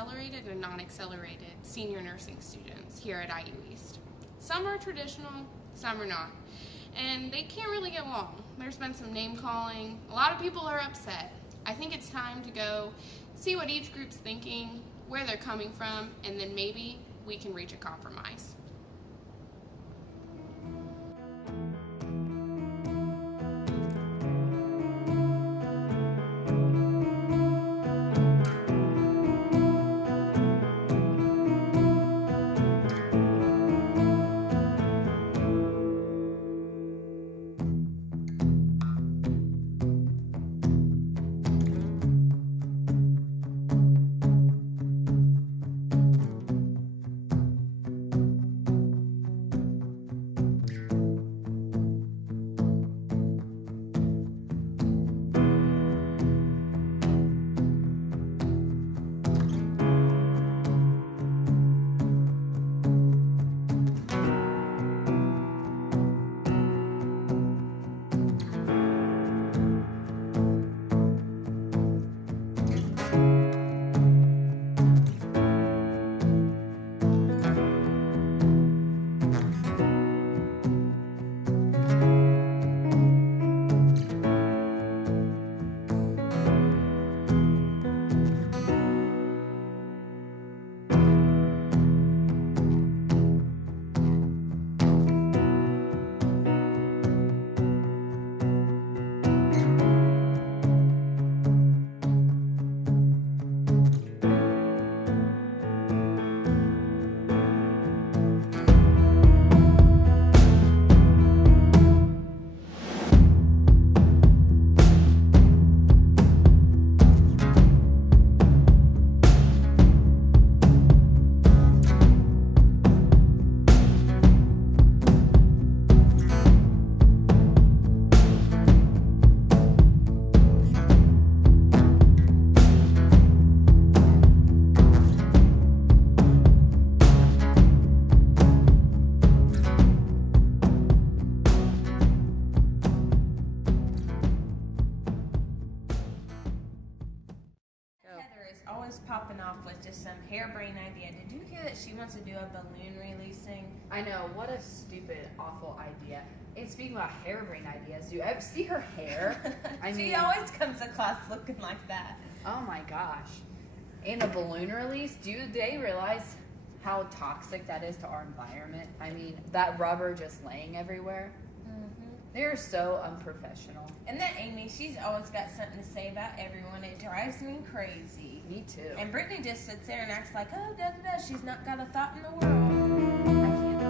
accelerated and non-accelerated senior nursing students here at IU East. Some are traditional, some are not, and they can't really get along. There's been some name calling. A lot of people are upset. I think it's time to go see what each group's thinking, where they're coming from, and then maybe we can reach a compromise. Popping off with just some harebrained idea. Did you hear that she wants to do a balloon releasing? I know, what a stupid, awful idea. And speaking about harebrained ideas, do you ever see her hair? She always comes to class looking like that. Oh my gosh. And a balloon release, do they realize how toxic that is to our environment? I mean, that rubber just laying everywhere. They're so unprofessional. And that Amy, she's always got something to say about everyone. It drives me crazy. Me too. And Brittany just sits there and acts like, oh, da da da. She's not got a thought in the world.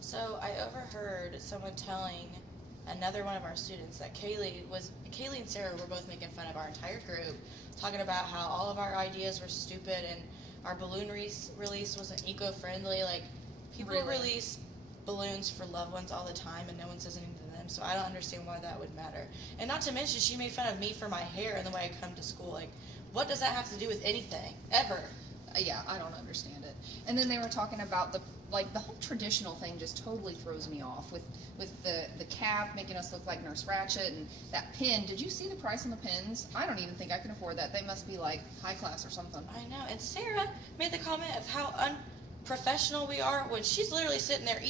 So I overheard someone telling another one of our students that Kaylee and Sarah were both making fun of our entire group, talking about how all of our ideas were stupid and our balloon release wasn't eco-friendly. Like, people release balloons for loved ones all the time and no one says anything to them, so I don't understand why that would matter. And not to mention, she made fun of me for my hair and the way I come to school. Like, what does that have to do with anything, ever? Yeah, I don't understand it. And then they were talking about the whole traditional thing just totally throws me off with the cap making us look like Nurse Ratched and that pin. Did you see the price on the pins? I don't even think I can afford that. They must be like high class or something. I know. And Sarah made the comment of how unprofessional we are when she's literally sitting there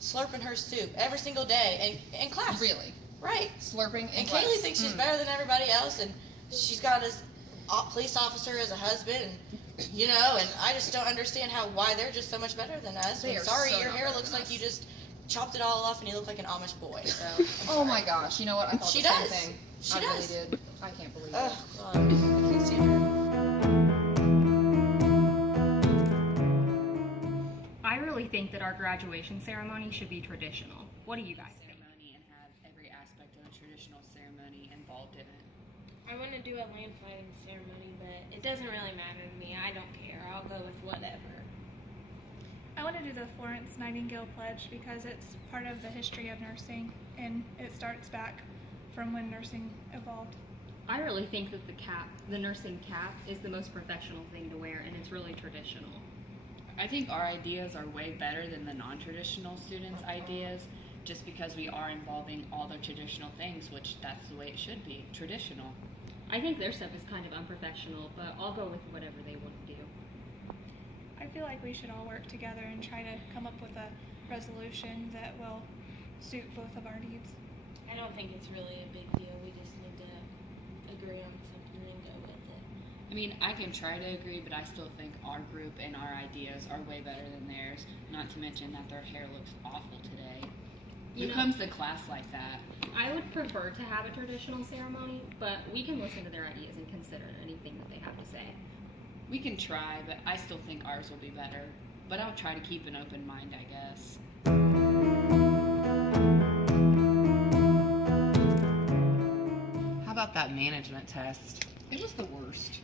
slurping her soup every single day in class. Really? Right. Slurping in And class. Kaylee thinks she's better than everybody else, and she's got his police officer as a husband, and and I just don't understand why they're just so much better than us. They are Sorry, so your not hair better looks than like us. you just chopped it all off and you look like an Amish boy. So Oh my gosh! You know what? I thought She the same does. thing. She I does. really did. I can't believe oh it. God, I can't stand her. I really think that our graduation ceremony should be traditional. What do you guys think? Ceremony and have every aspect of a traditional ceremony involved in it. I want to do a land fighting ceremony, but it doesn't really matter to me. I don't care. I'll go with whatever. I want to do the Florence Nightingale Pledge because it's part of the history of nursing and it starts back from when nursing evolved. I really think that the nursing cap, is the most professional thing to wear, and it's really traditional. I think our ideas are way better than the non-traditional students' ideas just because we are involving all the traditional things, which that's the way it should be, traditional. I think their stuff is kind of unprofessional, but I'll go with whatever they want to do. I feel like we should all work together and try to come up with a resolution that will suit both of our needs. I don't think it's really a big deal. We just need to agree on something and go with it. I mean, I can try to agree, but I still think our group and our ideas are way better than theirs. Not to mention that their hair looks awful today. You Who know- comes to class like that? I would prefer to have a traditional ceremony, but we can listen to their ideas and consider anything that they have to say. We can try, but I still think ours will be better. But I'll try to keep an open mind, I guess. How about that management test? It was the worst.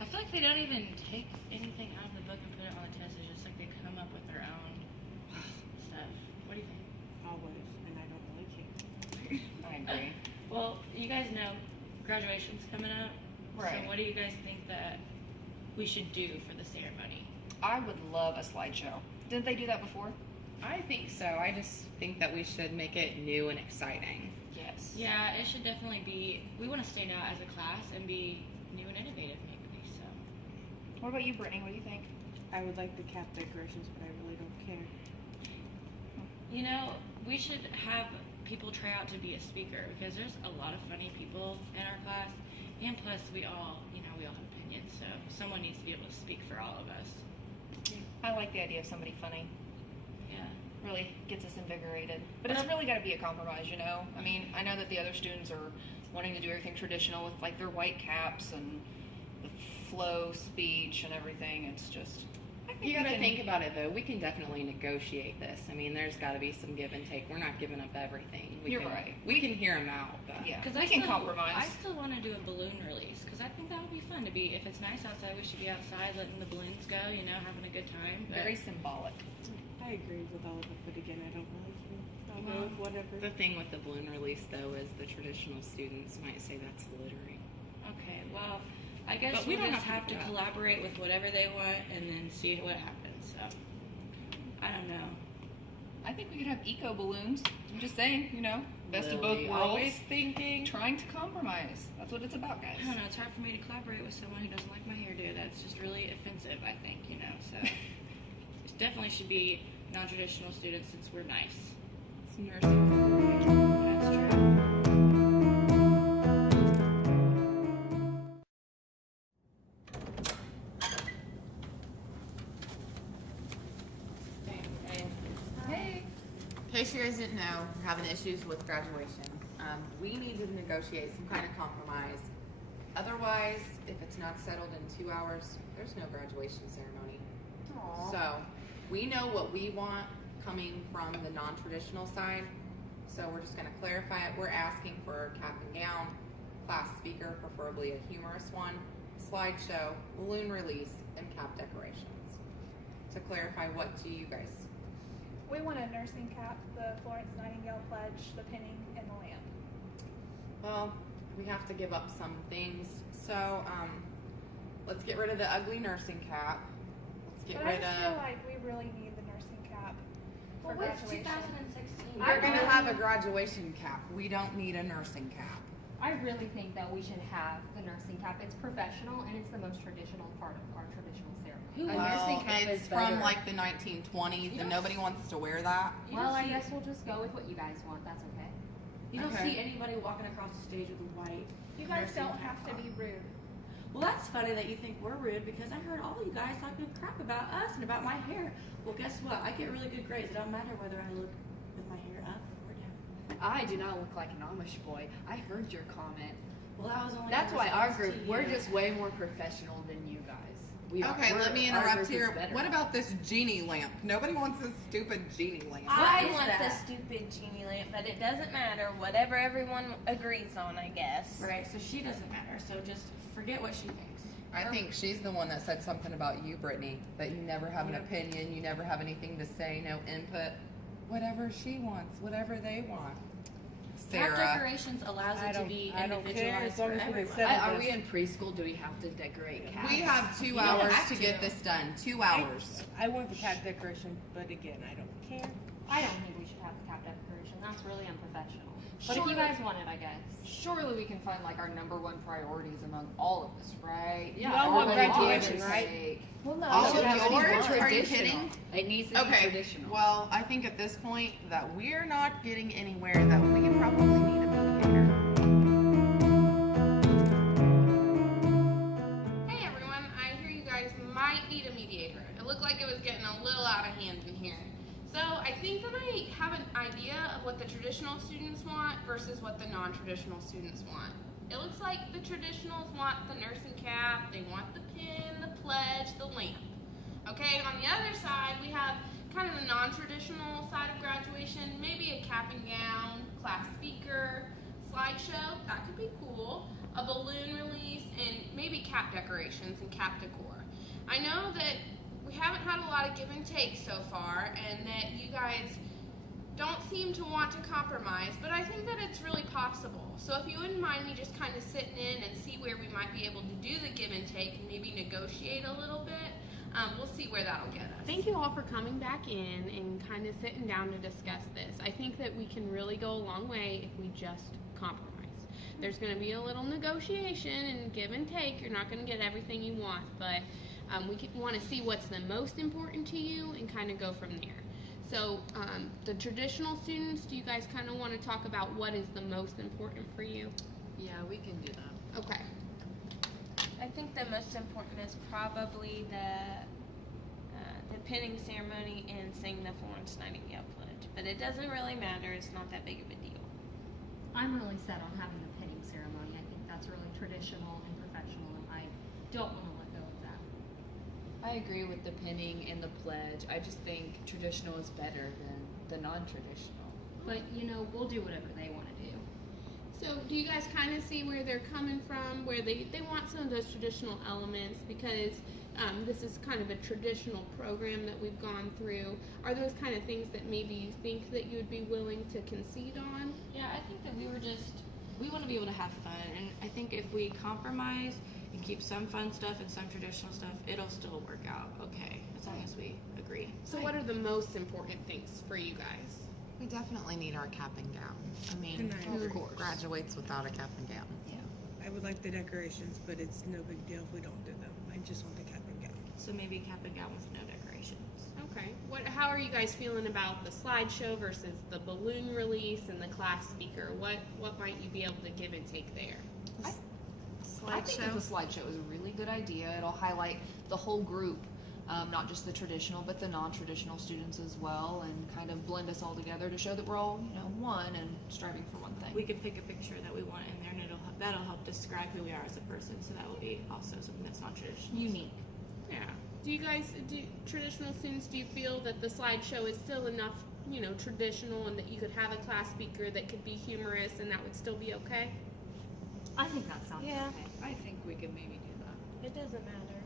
I feel like they don't even take anything out of the book and put it on the test. It's just like they come up with their own stuff. What do you think? Always, and I don't really care. I agree. Well, you guys know graduation's coming up. Right. So what do you guys think that we should do for the ceremony? I would love a slideshow. Didn't they do that before? I think so. I just think that we should make it new and exciting. Yes. Yeah, it should definitely be. We want to stand out as a class and be new and innovative, maybe. So. What about you, Brittany? What do you think? I would like the cap decorations, but I really don't care. You know, we should have people try out to be a speaker because there's a lot of funny people in our class, and plus we all have opinions, so someone needs to be able to speak for all of us. I like the idea of somebody funny. Yeah. Really gets us invigorated. But it's really got to be a compromise, you know? I mean, I know that the other students are wanting to do everything traditional with like their white caps and the flow speech and everything. It's just. You gotta think about it though. We can definitely negotiate this. I mean, there's got to be some give and take. We're not giving up everything. You're right. We can hear them out. But Yeah. Because We can compromise. I still want to do a balloon release because I think that would be fun to be. If it's nice outside, we should be outside letting the balloons go. Having a good time. But Very symbolic. I agree with all of it, but again, I don't really care. I'll go with whatever. The thing with the balloon release though is the traditional students might say that's littering. Okay, well, I guess But we we'll don't just have have to to do that. collaborate with whatever they want and then see what happens. So, I don't know. I think we could have eco balloons. I'm just saying, best of both Lily, worlds. Always thinking. Trying to compromise. That's what it's about, guys. I don't know. It's hard for me to collaborate with someone who doesn't like my hairdo. That's just really offensive, I think. So, it definitely should be non-traditional students since we're nice. It's nursing. That's true. Hey. In case you guys didn't know, we're having issues with graduation. We need to negotiate some kind of compromise. Otherwise, if it's not settled in 2 hours, there's no graduation ceremony. So, we know what we want coming from the non-traditional side. So we're just gonna clarify it. We're asking for cap and gown, class speaker, preferably a humorous one, slideshow, balloon release, and cap decorations. To clarify, what do you guys? We want a nursing cap, the Florence Nightingale pledge, the pinning, and the lamp. Well, we have to give up some things. So, let's get rid of the ugly nursing cap. Let's get But I rid just feel of. like we really need the nursing cap for Well, it's graduation. 2016. We're gonna have a graduation cap. We don't need a nursing cap. I really think that we should have the nursing cap. It's professional and it's the most traditional part of our traditional ceremony. A nursing cap it's is from better. like the 1920s, and nobody wants to wear that. Well, I guess we'll just go with what you guys want. That's okay. You don't Okay. see anybody walking across the stage with a white. You guys nursing don't cap have to on. be rude. Well, that's funny that you think we're rude because I heard all you guys talking crap about us and about my hair. Well, guess what? I get really good grades. It don't matter whether I look with my hair up or down. I do not look like an Amish boy. I heard your comment. Well, that was only. That's in why our response group, to we're you. just way more professional than you guys. We are. Okay, let me our interrupt group is here. better. What about this genie lamp? Nobody wants this stupid genie lamp. What I is want that? the stupid genie lamp, but it doesn't matter. Whatever everyone agrees on, I guess. Right. So she doesn't matter. So just forget what she thinks. I think she's the one that said something about you, Brittany, that you never have an opinion, you never have anything to say, no input. Whatever she wants, whatever they want. Cap Sarah. decorations allows it to be I don't care individualized as long for as we everyone. can settle Are this. we in preschool? Do we have to decorate cats? We have 2 You don't hours have to to. get this done. 2 hours. I want the cap decoration, but again, I don't care. I don't think we should have the cap decoration. That's really unprofessional. But if you guys want it, I guess. Surely we can find like our number one priorities among all of us, right? Yeah, all want Everybody graduation, wants right? sake. Well, no. All it should of have to be yours? more Are you traditional. kidding? It needs to be Okay, traditional. well, I think at this point that we're not getting anywhere, that we probably need a mediator. Hey everyone, I hear you guys might need a mediator. It looked like it was getting a little out of hand in here. So I think that I have an idea of what the traditional students want versus what the non-traditional students want. It looks like the traditionals want the nursing cap, they want the pin, the pledge, the lamp. Okay, on the other side, we have kind of the non-traditional side of graduation, maybe a cap and gown, class speaker, slideshow, that could be cool, a balloon release, and maybe cap decorations and cap decor. I know that we haven't had a lot of give and take so far, and that you guys don't seem to want to compromise, but I think that it's really possible. So if you wouldn't mind me just kind of sitting in and see where we might be able to do the give and take and maybe negotiate a little bit, we'll see where that'll get us. Thank you all for coming back in and kind of sitting down to discuss this. I think that we can really go a long way if we just compromise. There's going to be a little negotiation and give and take. You're not going to get everything you want, but we want to see what's the most important to you and kind of go from there. So the traditional students, do you guys kind of want to talk about what is the most important for you? Yeah, we can do that. Okay. I think the most important is probably the pinning ceremony and sing the Florence Nightingale pledge. But it doesn't really matter. It's not that big of a deal. I'm really set on having the pinning ceremony. I think that's really traditional and professional, and I don't want to let go of that. I agree with the pinning and the pledge. I just think traditional is better than the non-traditional. But, you know, we'll do whatever they want to do. So do you guys kind of see where they're coming from, where they want some of those traditional elements because this is kind of a traditional program that we've gone through. Are those kind of things that maybe you think that you would be willing to concede on? Yeah, I think that we want to be able to have fun, and I think if we compromise and keep some fun stuff and some traditional stuff, it'll still work out okay, as long as we agree. So what are the most important things for you guys? We definitely need our cap and gown. I mean, And I who agree. graduates without a cap and gown? I would like the decorations, but it's no big deal if we don't do them. I just want the cap and gown. So maybe a cap and gown with no decorations. Okay. How are you guys feeling about the slideshow versus the balloon release and the class speaker? What might you be able to give and take there? I think that the slideshow is a really good idea. It'll highlight the whole group, not just the traditional, but the non-traditional students as well, and kind of blend us all together to show that we're all, you know, one and striving for one thing. We could pick a picture that we want in there, and that'll help describe who we are as a person. So that will be also something that's not traditional. Unique. Yeah. Do you guys, traditional students, do you feel that the slideshow is still enough, you know, traditional, and that you could have a class speaker that could be humorous and that would still be okay? I think that sounds okay. I think we could maybe do that. It doesn't matter.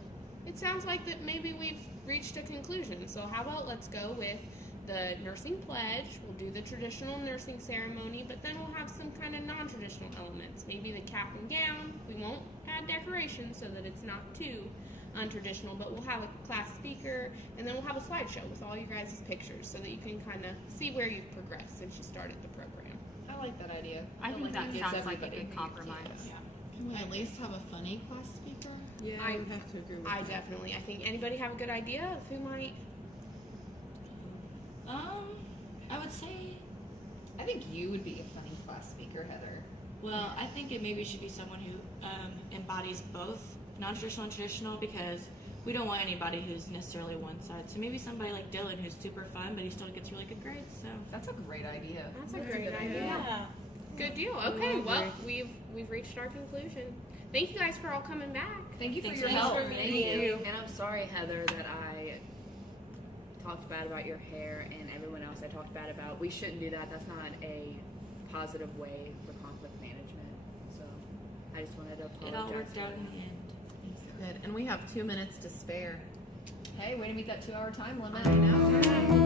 It sounds like that maybe we've reached a conclusion. So how about let's go with the nursing pledge. We'll do the traditional nursing ceremony, but then we'll have some kind of non-traditional elements. Maybe the cap and gown. We won't add decorations so that it's not too untraditional, but we'll have a class speaker, and then we'll have a slideshow with all your guys' pictures so that you can kind of see where you've progressed since you started the program. I like that idea. I think that gives sounds like a everybody good compromise. Can we at least have a funny class speaker? Yeah, I would have to agree with that. I think anybody have a good idea of who might? I would say, I think you would be a funny class speaker, Heather. well, I think it maybe should be someone who embodies both non-traditional and traditional, because we don't want anybody who's necessarily one side. So maybe somebody like Dylan who's super fun, but he still gets really good grades. So That's a great idea. That's a Very great good idea. Yeah. Good deal. Okay, well, we've reached our conclusion. Thank you guys for all coming back. Thank you for Thanks your for help. having me. Thank you. And I'm sorry, Heather, that I talked bad about your hair and everyone else I talked bad about. We shouldn't do that. That's not a positive way for conflict management. So I just wanted to apologize. it all worked for out that. in the end. Good. And we have 2 minutes to spare. Hey, way to meet that 2-hour time limit. I know.